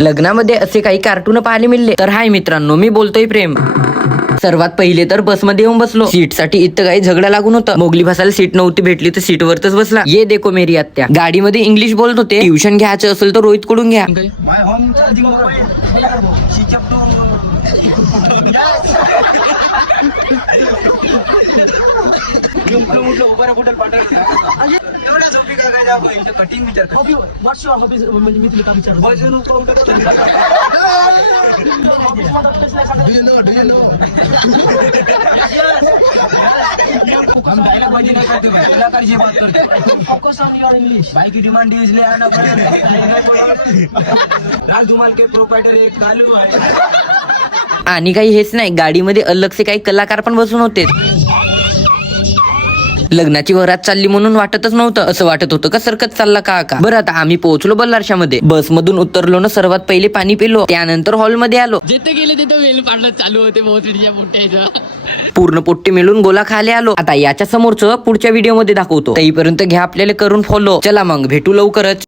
लग्नामध्ये असे काही कार्टून पाहायला मिळले तर हाय मित्रांनो, मी बोलतोय प्रेम. सर्वात पहिले तर बसमध्ये येऊन बसलो. सीटसाठी इतकं काही झगडा लागून होता. मोगली बसायला सीट नव्हती भेटली तर सीट वरच बसला. ये देखो मेरी आत्या. गाडीमध्ये इंग्लिश बोलत होते. ट्युशन घ्यायचं असेल तर रोहित कडून घ्या. हम डायलॉग नहीं करते भाई, कलाकार जी बात करते हैं। Focus on your English. भाई की डिमांड इज ले आना पड़ेगा। लाल धुमाल के प्रोपाइटर एक कालू है। आणि काही हेच नाही, गाडीमध्ये अलगसे काही कलाकार पण बसून होते. लग्नाची वरात चालली म्हणून वाटतच नव्हतं. असं वाटत होतं का सरकत चालला का. बरं, आता आम्ही पोहोचलो बल्लारशामध्ये. बसमधून उतरलो ना, सर्वात पहिले पाणी पिलो. त्यानंतर हॉलमध्ये आलो. जिथे गेले तिथे वेल पाडणं चालू होते मोठ्या मोठ्याचं. पूर्ण पोट्टे मिळून गोला खाले आलो. आता याच्या समोरचं पुढच्या व्हिडिओ मध्ये दाखवतो. तईपर्यंत घ्या आपल्याला करून फॉलो. चला मग भेटू लवकरच.